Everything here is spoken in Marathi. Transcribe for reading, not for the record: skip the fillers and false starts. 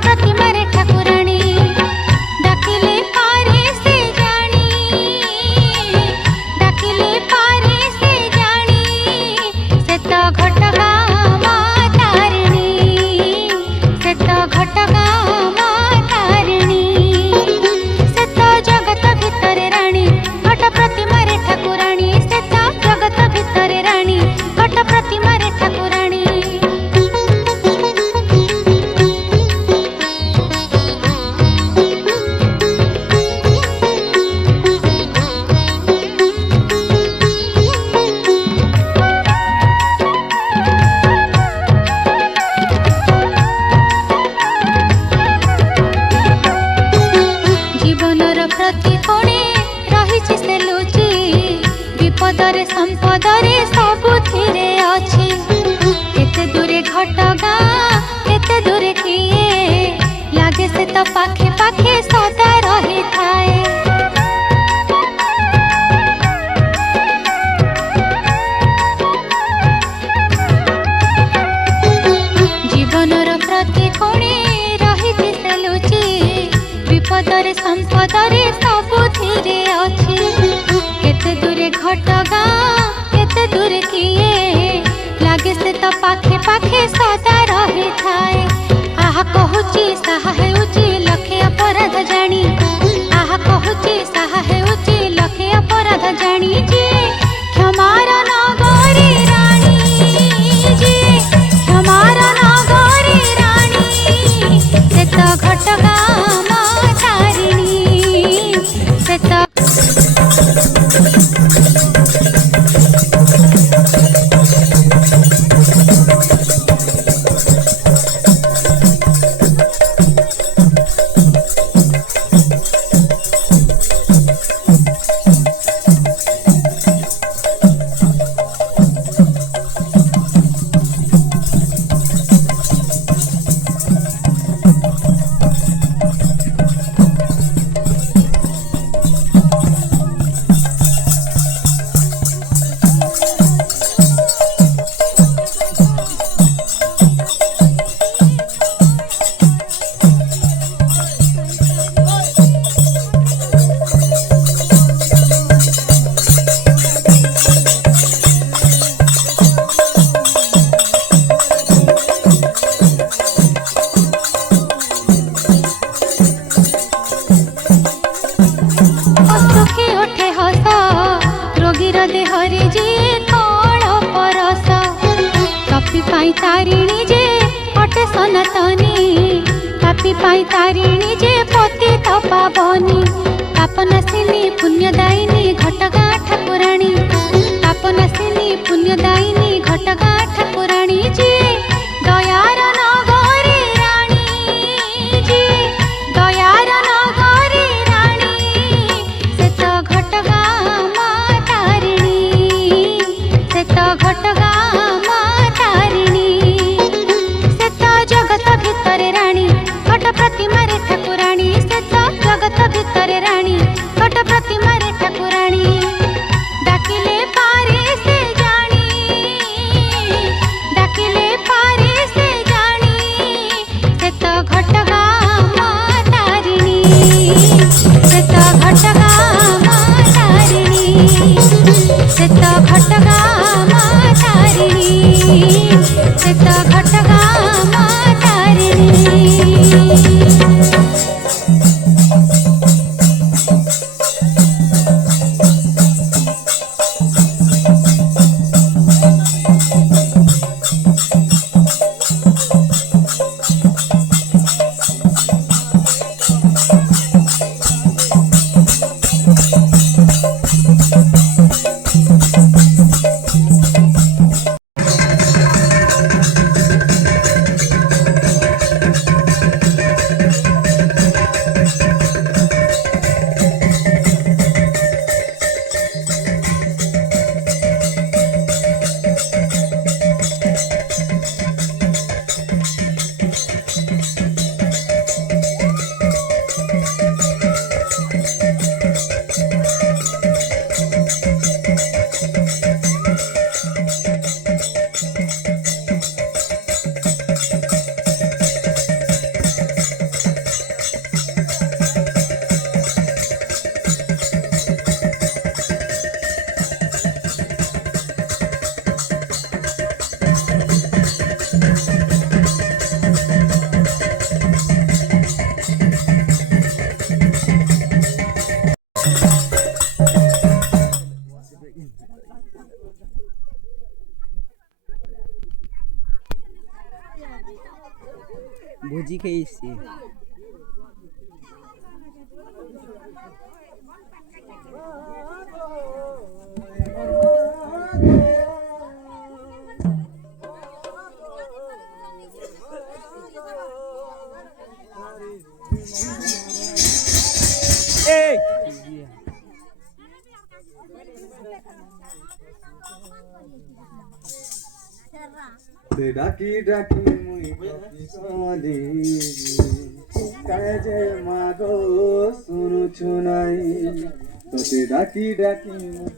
प्रतिमारे ठाकुराणी डाकिले पारे से जानी डाकिले पारे से जानी से तो घटगा माँ तारिणी से तो घटगा माँ तारिणी से तो जगत भितरे राणी घट प्रतिमारे ठाकुराणी से तो जगत भितरे राणी घट प्रतिमारे ठाकुराणी विपदरे संपदरे सबुथिरे अछि केते दूरे घटगा केते दूरे किए लागे से तो पाखे पाखे सदा रही थाए जीवनर प्रति कोणे रही से लुचि विपदरे संपदरे सबुथिरे अछि केते दूरे घटगा केते दूरे किए लागे से तो पाखे पाखे सदा रही थाए आहा कहूची साहा हेउची लखे अपराध जानी आहा कहूची साहा हेउची लखे अपराध जानी जे क्षमार नगरी रानी जे क्षमार नगरी रानी से तो घटगा माँ तारिणी से तो तारिणी जे अटे सनातनी पापी पाई तारिणी जे पतित पावनी पापनाशिनी पुण्यदायिनी घटगा ठाकुराणी पापनाशिनी पुण्यदायिनी घटगा ठाकुराणी जे दयार नगरी राणी जे दयार नगरी राणी से तो घटगा माँ तारिणी से तो घटगा प्रतिमारे ठाकुराणी से तो जगत भितरे राणी घट प्रतिमारे ठाकुराणी डाकिले पारे से जानी डाकिले पारे से जानी से तो घटगा माँ तारिणी से तो घटगा माँ तारिणी से तो घटगा माँ तारिणी से तो घटगा माँ तारिणी ভুজি খেয়েছি। এই ডাকি ডাকি মুই চলি কাজে মাগো শুনুছু নাই তোতে ডাকি ডাকি মুই